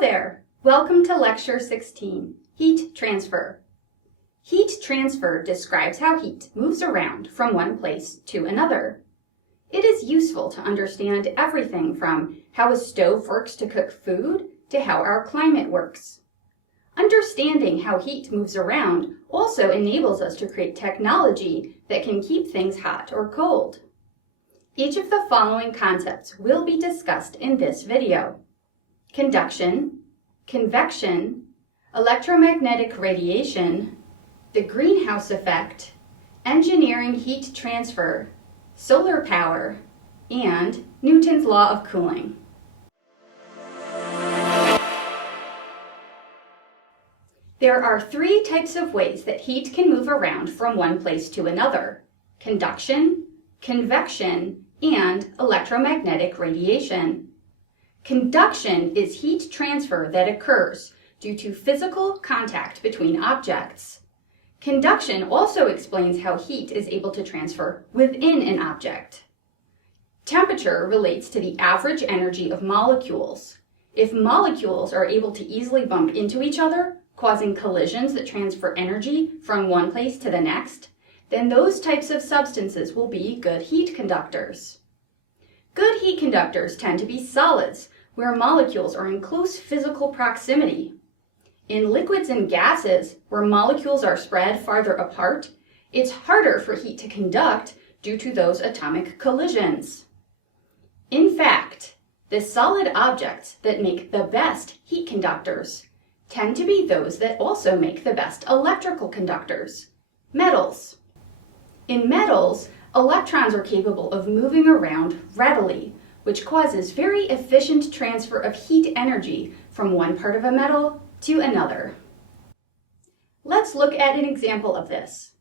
there! Welcome to Lecture 16, Heat Transfer. Heat transfer describes how heat moves around from one place to another. It is useful to understand everything from how a stove works to cook food to how our climate works. Understanding how heat moves around also enables us to create technology that can keep things hot or cold. Each of the following concepts will be discussed in this video: conduction, convection, electromagnetic radiation, the greenhouse effect, engineering heat transfer, solar power, and Newton's law of cooling. There are three types of ways that heat can move around from one place to another: conduction, convection, and electromagnetic radiation. Conduction is heat transfer that occurs due to physical contact between objects. Conduction also explains how heat is able to transfer within an object. Temperature relates to the average energy of molecules. If molecules are able to easily bump into each other, causing collisions that transfer energy from one place to the next, then those types of substances will be good heat conductors. Good heat conductors tend to be solids, where molecules are in close physical proximity. In liquids and gases, where molecules are spread farther apart, it's harder for heat to conduct due to those atomic collisions. In fact, the solid objects that make the best heat conductors tend to be those that also make the best electrical conductors: metals. In metals, electrons are capable of moving around readily, which causes very efficient transfer of heat energy from one part of a metal to another. Let's look at an example of this.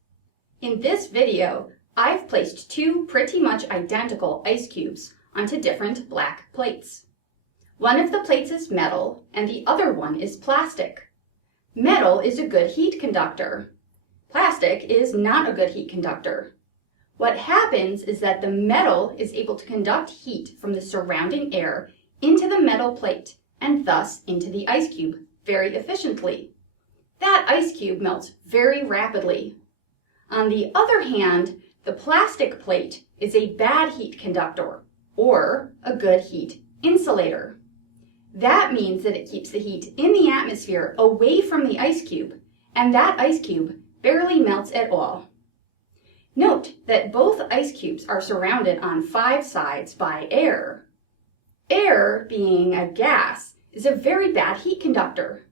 In this video, I've placed two pretty much identical ice cubes onto different black plates. One of the plates is metal and the other one is plastic. Metal is a good heat conductor. Plastic is not a good heat conductor. What happens is that the metal is able to conduct heat from the surrounding air into the metal plate and thus into the ice cube very efficiently. That ice cube melts very rapidly. On the other hand, the plastic plate is a bad heat conductor, or a good heat insulator. That means that it keeps the heat in the atmosphere away from the ice cube, and that ice cube barely melts at all. Note that both ice cubes are surrounded on 5 sides by air. Air, being a gas, is a very bad heat conductor.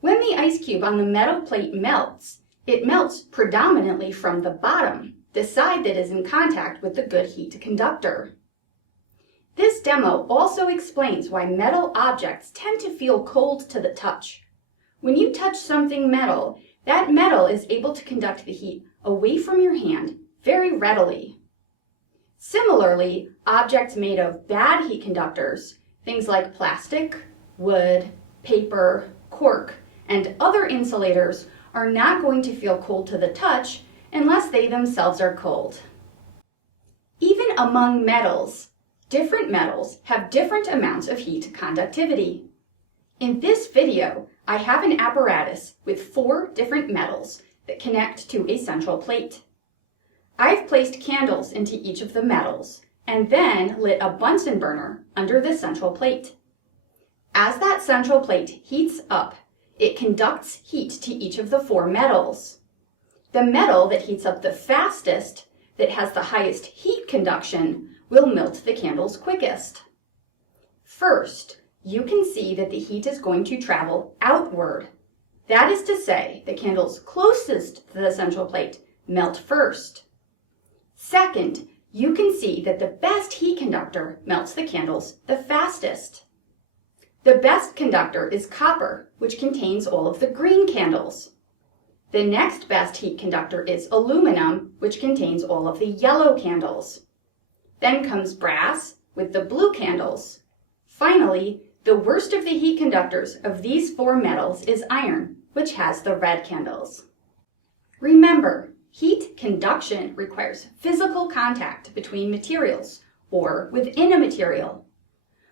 When the ice cube on the metal plate melts, it melts predominantly from the bottom, the side that is in contact with the good heat conductor. This demo also explains why metal objects tend to feel cold to the touch. When you touch something metal, that metal is able to conduct the heat away from your hand very readily. Similarly, objects made of bad heat conductors, things like plastic, wood, paper, cork, and other insulators, are not going to feel cold to the touch unless they themselves are cold. Even among metals, different metals have different amounts of heat conductivity. In this video, I have an apparatus with 4 different metals that connect to a central plate. I've placed candles into each of the metals and then lit a Bunsen burner under the central plate. As that central plate heats up, it conducts heat to each of the 4 metals. The metal that heats up the fastest, that has the highest heat conduction, will melt the candles quickest. First, you can see that the heat is going to travel outward. That is to say, the candles closest to the central plate melt first. Second, you can see that the best heat conductor melts the candles the fastest. The best conductor is copper, which contains all of the green candles. The next best heat conductor is aluminum, which contains all of the yellow candles. Then comes brass with the blue candles. Finally, the worst of the heat conductors of these 4 metals is iron, which has the red candles. Remember, heat conduction requires physical contact between materials or within a material.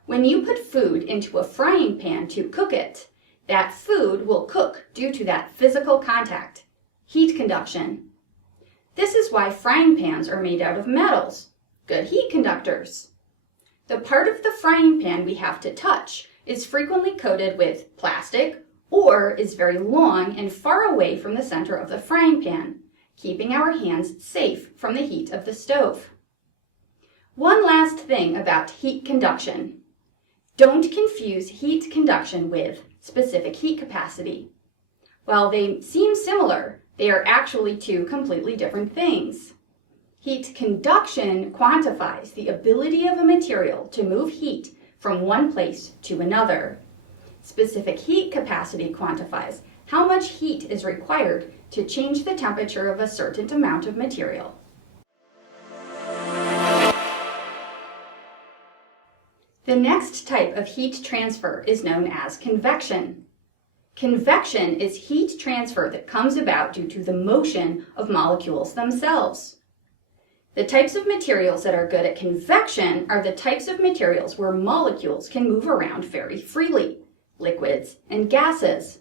When you put food into a frying pan to cook it, that food will cook due to that physical contact, heat conduction. This is why frying pans are made out of metals, good heat conductors. The part of the frying pan we have to touch is frequently coated with plastic or is very long and far away from the center of the frying pan, keeping our hands safe from the heat of the stove. One last thing about heat conduction. Don't confuse heat conduction with specific heat capacity. While they seem similar, they are actually two completely different things. Heat conduction quantifies the ability of a material to move heat from one place to another. Specific heat capacity quantifies how much heat is required to change the temperature of a certain amount of material. The next type of heat transfer is known as convection. Convection is heat transfer that comes about due to the motion of molecules themselves. The types of materials that are good at convection are the types of materials where molecules can move around very freely, liquids and gases.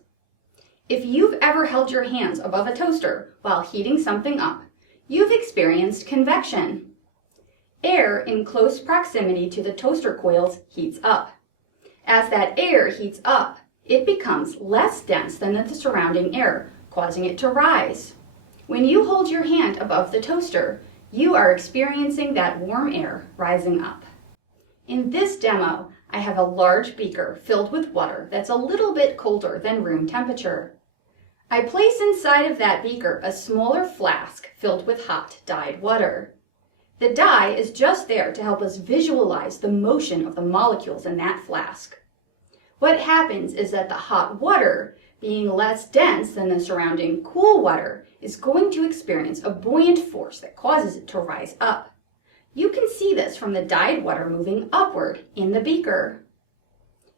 If you've ever held your hands above a toaster while heating something up, you've experienced convection. Air in close proximity to the toaster coils heats up. As that air heats up, it becomes less dense than the surrounding air, causing it to rise. When you hold your hand above the toaster, you are experiencing that warm air rising up. In this demo, I have a large beaker filled with water that's a little bit colder than room temperature. I place inside of that beaker a smaller flask filled with hot dyed water. The dye is just there to help us visualize the motion of the molecules in that flask. What happens is that the hot water, being less dense than the surrounding cool water, is going to experience a buoyant force that causes it to rise up. You can see this from the dyed water moving upward in the beaker.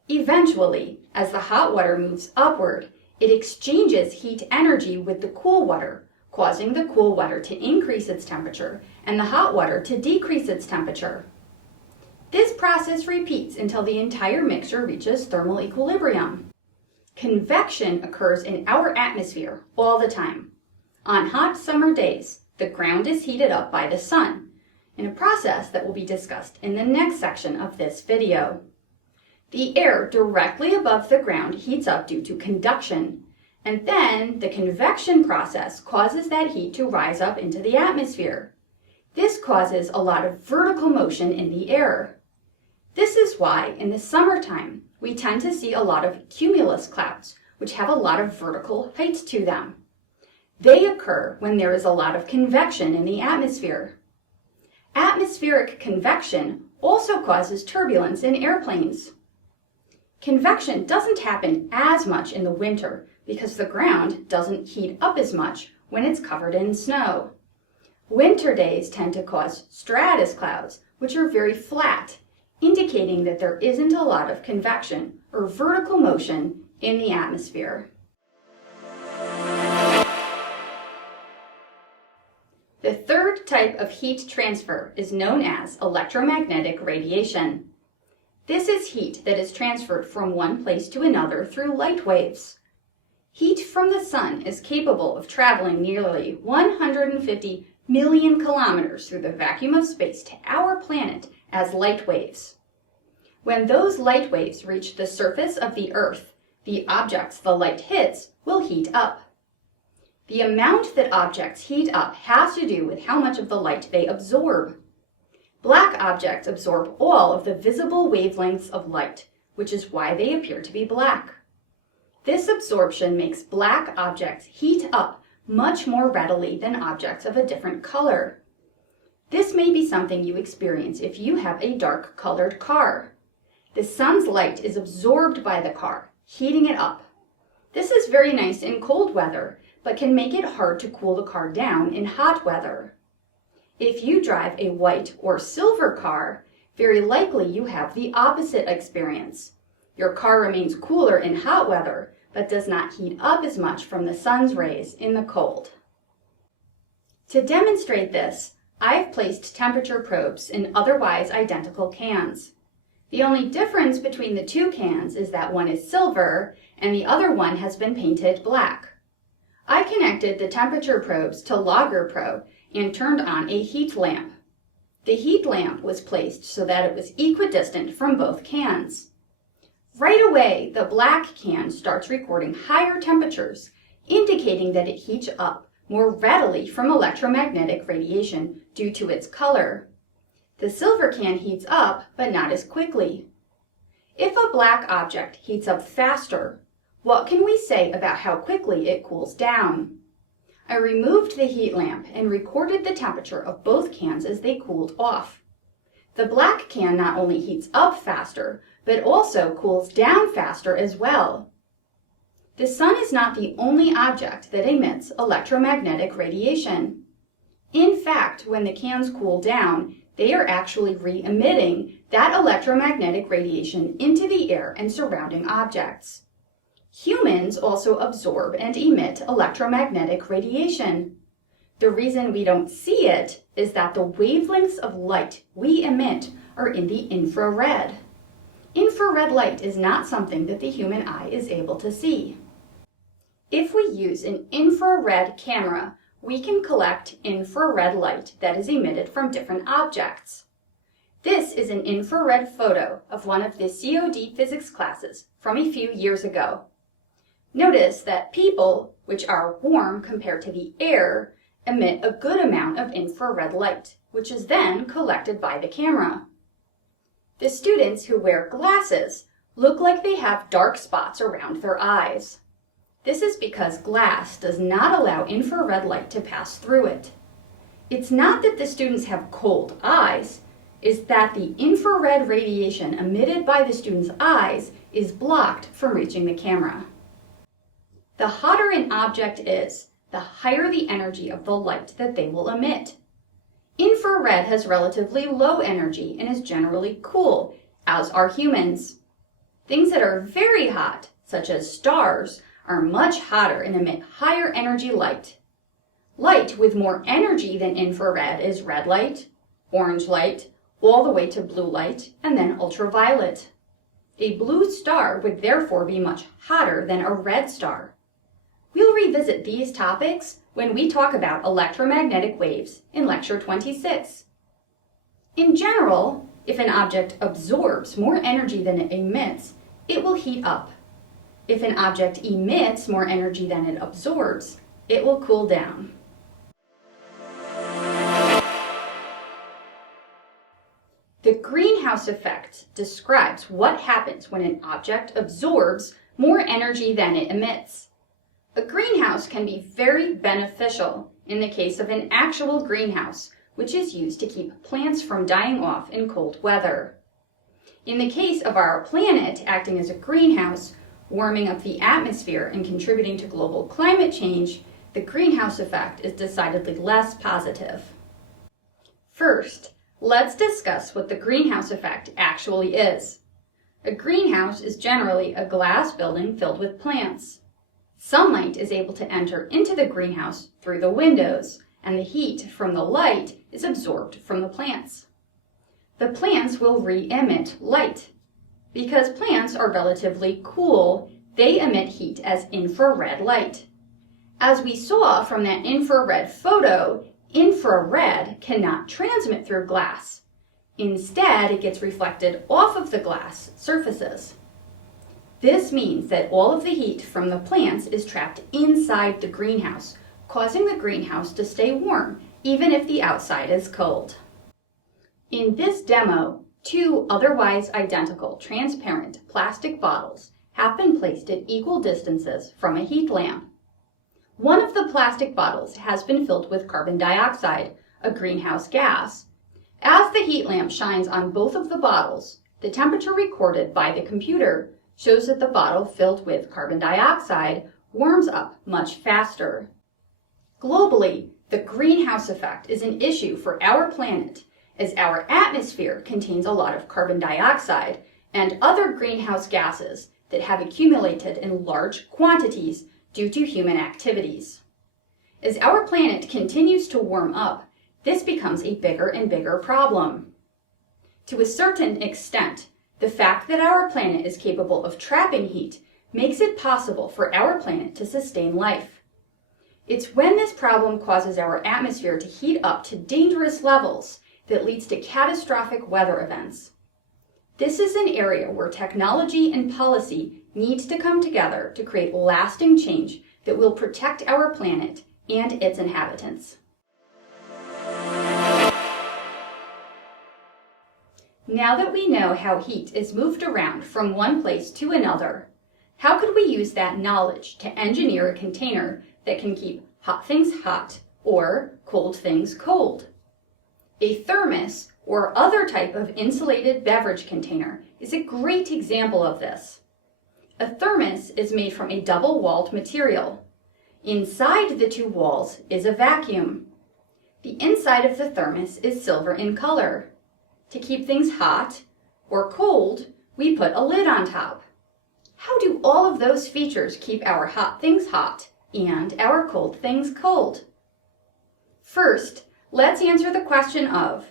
Eventually, as the hot water moves upward, it exchanges heat energy with the cool water, causing the cool water to increase its temperature and the hot water to decrease its temperature. This process repeats until the entire mixture reaches thermal equilibrium. Convection occurs in our atmosphere all the time. On hot summer days, the ground is heated up by the sun, in a process that will be discussed in the next section of this video. The air directly above the ground heats up due to conduction, and then the convection process causes that heat to rise up into the atmosphere. This causes a lot of vertical motion in the air. This is why in the summertime we tend to see a lot of cumulus clouds, which have a lot of vertical heights to them. They occur when there is a lot of convection in the atmosphere. Atmospheric convection also causes turbulence in airplanes. Convection doesn't happen as much in the winter because the ground doesn't heat up as much when it's covered in snow. Winter days tend to cause stratus clouds, which are very flat, indicating that there isn't a lot of convection or vertical motion in the atmosphere. The third type of heat transfer is known as electromagnetic radiation. This is heat that is transferred from one place to another through light waves. Heat from the sun is capable of traveling nearly 150 million kilometers through the vacuum of space to our planet as light waves. When those light waves reach the surface of the Earth, the objects the light hits will heat up. The amount that objects heat up has to do with how much of the light they absorb. Black objects absorb all of the visible wavelengths of light, which is why they appear to be black. This absorption makes black objects heat up much more readily than objects of a different color. This may be something you experience if you have a dark-colored car. The sun's light is absorbed by the car, heating it up. This is very nice in cold weather, but can make it hard to cool the car down in hot weather. If you drive a white or silver car, very likely you have the opposite experience. Your car remains cooler in hot weather, but does not heat up as much from the sun's rays in the cold. To demonstrate this, I've placed temperature probes in otherwise identical cans. The only difference between the two cans is that one is silver and the other one has been painted black. I connected the temperature probes to Lager Pro and turned on a heat lamp. The heat lamp was placed so that it was equidistant from both cans. Right away, the black can starts recording higher temperatures, indicating that it heats up more readily from electromagnetic radiation due to its color. The silver can heats up, but not as quickly. If a black object heats up faster, what can we say about how quickly it cools down? I removed the heat lamp and recorded the temperature of both cans as they cooled off. The black can not only heats up faster, but also cools down faster as well. The sun is not the only object that emits electromagnetic radiation. In fact, when the cans cool down, they are actually re-emitting that electromagnetic radiation into the air and surrounding objects. Humans also absorb and emit electromagnetic radiation. The reason we don't see it is that the wavelengths of light we emit are in the infrared. Infrared light is not something that the human eye is able to see. If we use an infrared camera, we can collect infrared light that is emitted from different objects. This is an infrared photo of one of the COD physics classes from a few years ago. Notice that people, which are warm compared to the air, emit a good amount of infrared light, which is then collected by the camera. The students who wear glasses look like they have dark spots around their eyes. This is because glass does not allow infrared light to pass through it. It's not that the students have cold eyes, it's that the infrared radiation emitted by the students' eyes is blocked from reaching the camera. The hotter an object is, the higher the energy of the light that they will emit. Infrared has relatively low energy and is generally cool, as are humans. Things that are very hot, such as stars, are much hotter and emit higher energy light. Light with more energy than infrared is red light, orange light, all the way to blue light, and then ultraviolet. A blue star would therefore be much hotter than a red star. We'll revisit these topics when we talk about electromagnetic waves in Lecture 26. In general, if an object absorbs more energy than it emits, it will heat up. If an object emits more energy than it absorbs, it will cool down. The greenhouse effect describes what happens when an object absorbs more energy than it emits. A greenhouse can be very beneficial in the case of an actual greenhouse, which is used to keep plants from dying off in cold weather. In the case of our planet acting as a greenhouse, warming up the atmosphere and contributing to global climate change, the greenhouse effect is decidedly less positive. First, let's discuss what the greenhouse effect actually is. A greenhouse is generally a glass building filled with plants. Sunlight is able to enter into the greenhouse through the windows, and the heat from the light is absorbed from the plants. The plants will re-emit light. Because plants are relatively cool, they emit heat as infrared light. As we saw from that infrared photo, infrared cannot transmit through glass. Instead, it gets reflected off of the glass surfaces. This means that all of the heat from the plants is trapped inside the greenhouse, causing the greenhouse to stay warm, even if the outside is cold. In this demo, two otherwise identical transparent plastic bottles have been placed at equal distances from a heat lamp. One of the plastic bottles has been filled with carbon dioxide, a greenhouse gas. As the heat lamp shines on both of the bottles, the temperature recorded by the computer shows that the bottle filled with carbon dioxide warms up much faster. Globally, the greenhouse effect is an issue for our planet, as our atmosphere contains a lot of carbon dioxide and other greenhouse gases that have accumulated in large quantities due to human activities. As our planet continues to warm up, this becomes a bigger and bigger problem. To a certain extent, The fact that our planet is capable of trapping heat makes it possible for our planet to sustain life. It's when this problem causes our atmosphere to heat up to dangerous levels that leads to catastrophic weather events. This is an area where technology and policy need to come together to create lasting change that will protect our planet and its inhabitants. Now that we know how heat is moved around from one place to another, how could we use that knowledge to engineer a container that can keep hot things hot or cold things cold? A thermos or other type of insulated beverage container is a great example of this. A thermos is made from a double-walled material. Inside the two walls is a vacuum. The inside of the thermos is silver in color. To keep things hot or cold, we put a lid on top. How do all of those features keep our hot things hot and our cold things cold? First, let's answer the question of,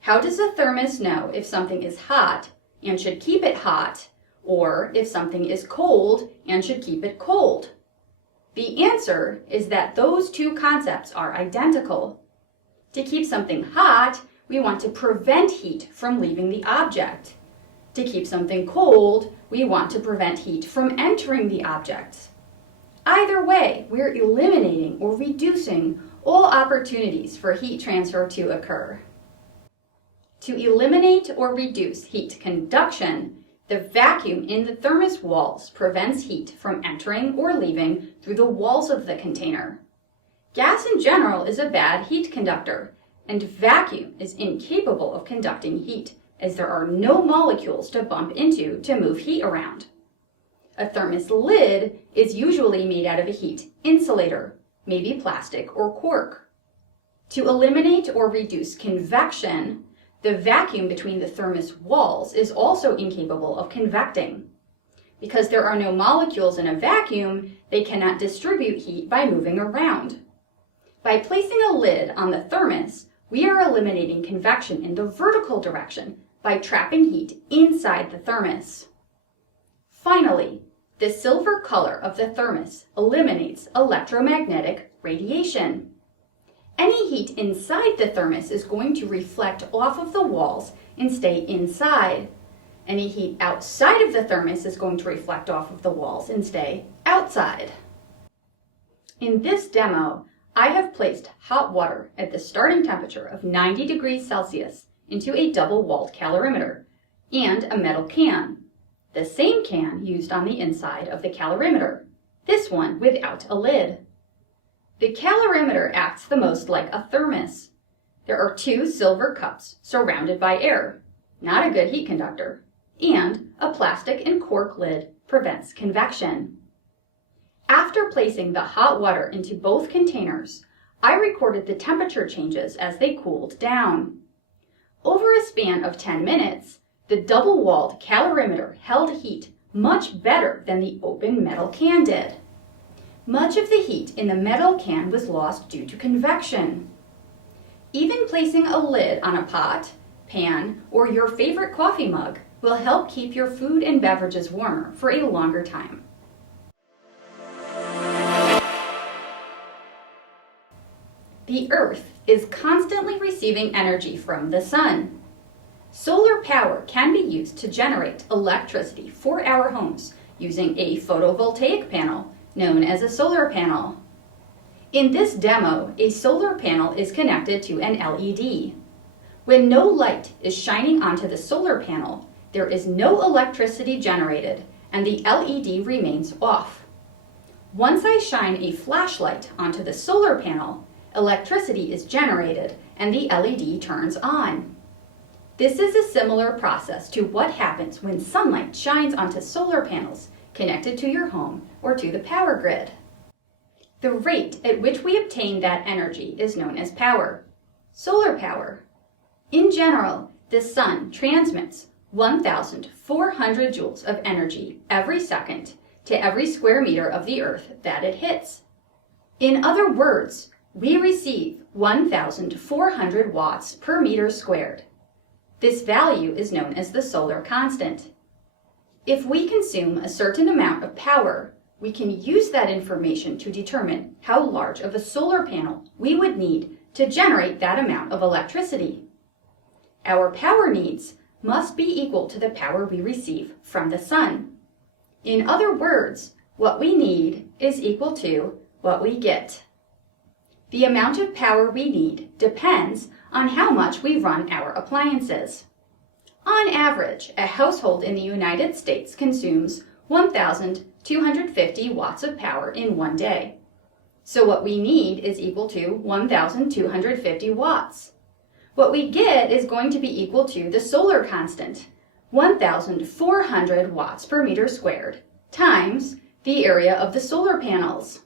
how does a thermos know if something is hot and should keep it hot, or if something is cold and should keep it cold? The answer is that those two concepts are identical. To keep something hot, we want to prevent heat from leaving the object. To keep something cold, we want to prevent heat from entering the object. Either way, we're eliminating or reducing all opportunities for heat transfer to occur. To eliminate or reduce heat conduction, the vacuum in the thermos walls prevents heat from entering or leaving through the walls of the container. Gas in general is a bad heat conductor, and vacuum is incapable of conducting heat, as there are no molecules to bump into to move heat around. A thermos lid is usually made out of a heat insulator, maybe plastic or cork. To eliminate or reduce convection, the vacuum between the thermos walls is also incapable of convecting. Because there are no molecules in a vacuum, they cannot distribute heat by moving around. By placing a lid on the thermos, we are eliminating convection in the vertical direction by trapping heat inside the thermos. Finally, the silver color of the thermos eliminates electromagnetic radiation. Any heat inside the thermos is going to reflect off of the walls and stay inside. Any heat outside of the thermos is going to reflect off of the walls and stay outside. In this demo, I have placed hot water at the starting temperature of 90 degrees Celsius into a double-walled calorimeter and a metal can, the same can used on the inside of the calorimeter, this one without a lid. The calorimeter acts the most like a thermos. There are two silver cups surrounded by air, not a good heat conductor, and a plastic and cork lid prevents convection. After placing the hot water into both containers, I recorded the temperature changes as they cooled down. Over a span of 10 minutes, the double-walled calorimeter held heat much better than the open metal can did. Much of the heat in the metal can was lost due to convection. Even placing a lid on a pot, pan, or your favorite coffee mug will help keep your food and beverages warmer for a longer time. The Earth is constantly receiving energy from the sun. Solar power can be used to generate electricity for our homes using a photovoltaic panel known as a solar panel. In this demo, a solar panel is connected to an LED. When no light is shining onto the solar panel, there is no electricity generated and the LED remains off. Once I shine a flashlight onto the solar panel, electricity is generated and the LED turns on. This is a similar process to what happens when sunlight shines onto solar panels connected to your home or to the power grid. The rate at which we obtain that energy is known as power, solar power. In general, the sun transmits 1,400 joules of energy every second to every square meter of the Earth that it hits. In other words, we receive 1,400 watts per meter squared. This value is known as the solar constant. If we consume a certain amount of power, we can use that information to determine how large of a solar panel we would need to generate that amount of electricity. Our power needs must be equal to the power we receive from the sun. In other words, what we need is equal to what we get. The amount of power we need depends on how much we run our appliances. On average, a household in the United States consumes 1,250 watts of power in one day. So what we need is equal to 1,250 watts. What we get is going to be equal to the solar constant, 1,400 watts per meter squared, times the area of the solar panels.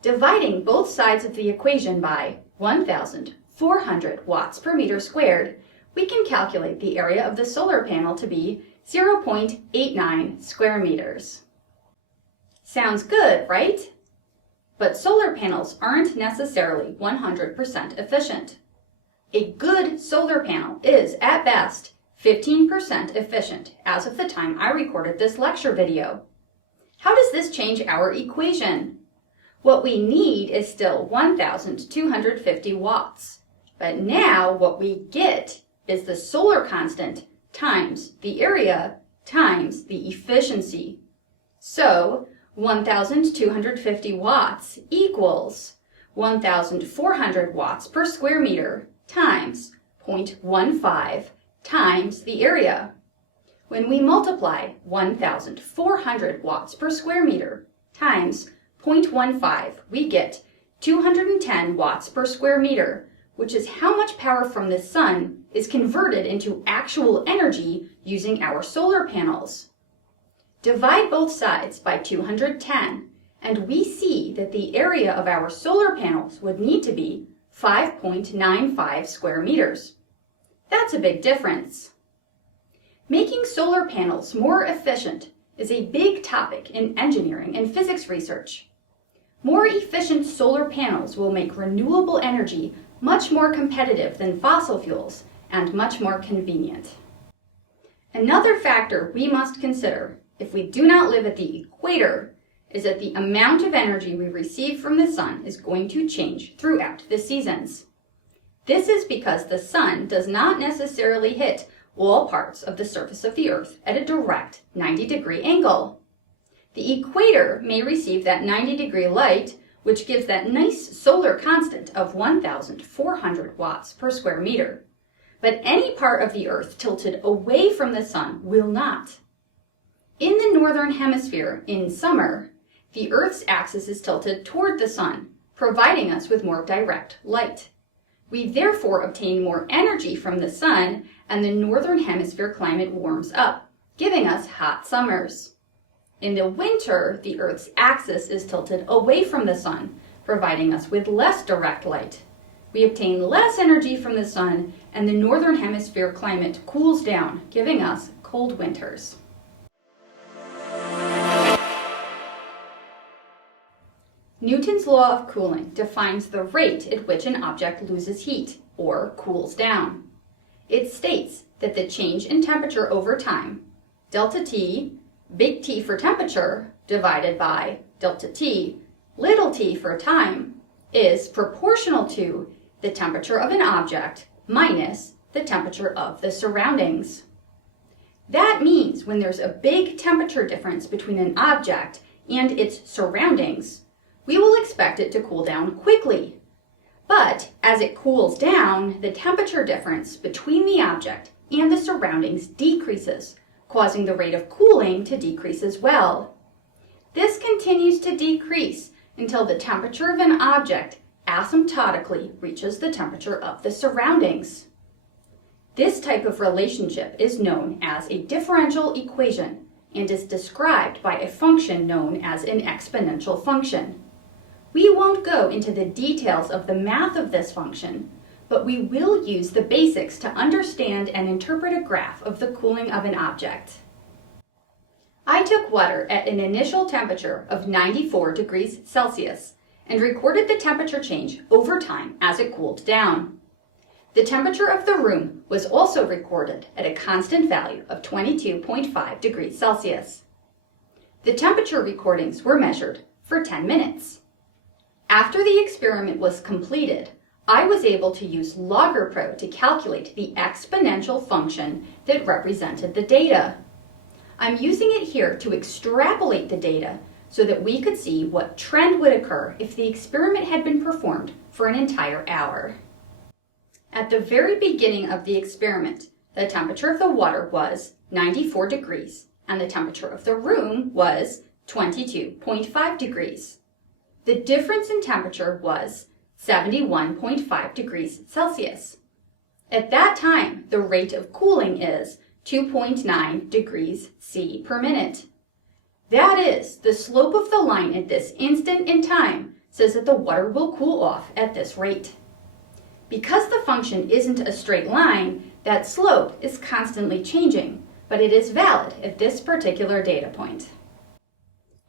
Dividing both sides of the equation by 1,400 watts per meter squared, we can calculate the area of the solar panel to be 0.89 square meters. Sounds good, right? But solar panels aren't necessarily 100% efficient. A good solar panel is, at best, 15% efficient as of the time I recorded this lecture video. How does this change our equation? What we need is still 1,250 watts, but now what we get is the solar constant times the area times the efficiency. So 1,250 watts equals 1,400 watts per square meter times 0.15 times the area. When we multiply 1,400 watts per square meter times 0.15, we get 210 watts per square meter, which is how much power from the sun is converted into actual energy using our solar panels. Divide both sides by 210, and we see that the area of our solar panels would need to be 5.95 square meters. That's a big difference. Making solar panels more efficient is a big topic in engineering and physics research. More efficient solar panels will make renewable energy much more competitive than fossil fuels and much more convenient. Another factor we must consider if we do not live at the equator is that the amount of energy we receive from the sun is going to change throughout the seasons. This is because the sun does not necessarily hit all parts of the surface of the Earth at a direct 90-degree angle. The equator may receive that 90-degree light, which gives that nice solar constant of 1,400 watts per square meter. But any part of the Earth tilted away from the sun will not. In the northern hemisphere, in summer, the Earth's axis is tilted toward the sun, providing us with more direct light. We therefore obtain more energy from the sun, and the northern hemisphere climate warms up, giving us hot summers. In the winter, the Earth's axis is tilted away from the sun, providing us with less direct light. We obtain less energy from the sun, and the northern hemisphere climate cools down, giving us cold winters. Newton's law of cooling defines the rate at which an object loses heat, or cools down. It states that the change in temperature over time, delta T, big T for temperature, divided by delta T, little t for time, is proportional to the temperature of an object minus the temperature of the surroundings. That means when there's a big temperature difference between an object and its surroundings, we will expect it to cool down quickly. But as it cools down, the temperature difference between the object and the surroundings decreases, causing the rate of cooling to decrease as well. This continues to decrease until the temperature of an object asymptotically reaches the temperature of the surroundings. This type of relationship is known as a differential equation and is described by a function known as an exponential function. We won't go into the details of the math of this function, but we will use the basics to understand and interpret a graph of the cooling of an object. I took water at an initial temperature of 94 degrees Celsius and recorded the temperature change over time as it cooled down. The temperature of the room was also recorded at a constant value of 22.5 degrees Celsius. The temperature recordings were measured for 10 minutes. After the experiment was completed, I was able to use LoggerPro to calculate the exponential function that represented the data. I'm using it here to extrapolate the data so that we could see what trend would occur if the experiment had been performed for an entire hour. At the very beginning of the experiment, the temperature of the water was 94 degrees and the temperature of the room was 22.5 degrees. The difference in temperature was 71.5 degrees Celsius. At that time, the rate of cooling is 2.9 degrees C per minute. That is, the slope of the line at this instant in time says that the water will cool off at this rate. Because the function isn't a straight line, that slope is constantly changing, but it is valid at this particular data point.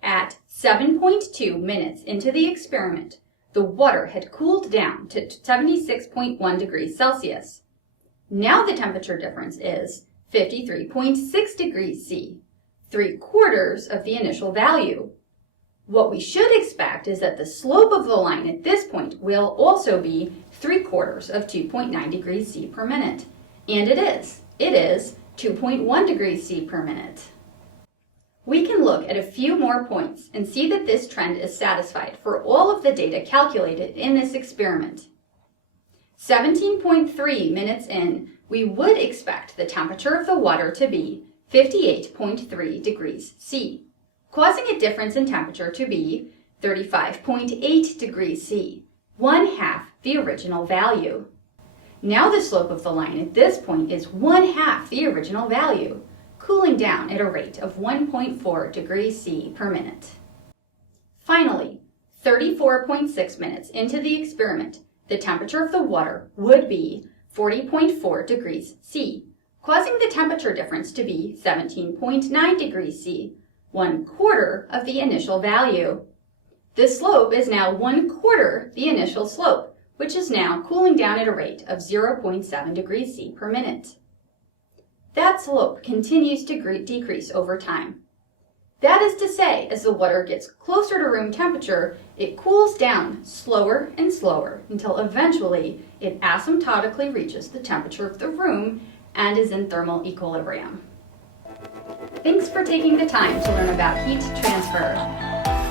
At 7.2 minutes into the experiment, the water had cooled down to 76.1 degrees Celsius. Now the temperature difference is 53.6 degrees C, 3/4 of the initial value. What we should expect is that the slope of the line at this point will also be 3/4 of 2.9 degrees C per minute. And it is. It is 2.1 degrees C per minute. We can look at a few more points and see that this trend is satisfied for all of the data calculated in this experiment. 17.3 minutes in, we would expect the temperature of the water to be 58.3 degrees C, causing a difference in temperature to be 35.8 degrees C, 1/2 the original value. Now the slope of the line at this point is 1/2 the original value, cooling down at a rate of 1.4 degrees C per minute. Finally, 34.6 minutes into the experiment, the temperature of the water would be 40.4 degrees C, causing the temperature difference to be 17.9 degrees C, 1/4 of the initial value. The slope is now 1/4 the initial slope, which is now cooling down at a rate of 0.7 degrees C per minute. That slope continues to decrease over time. That is to say, as the water gets closer to room temperature, it cools down slower and slower until eventually it asymptotically reaches the temperature of the room and is in thermal equilibrium. Thanks for taking the time to learn about heat transfer.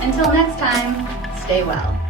Until next time, stay well.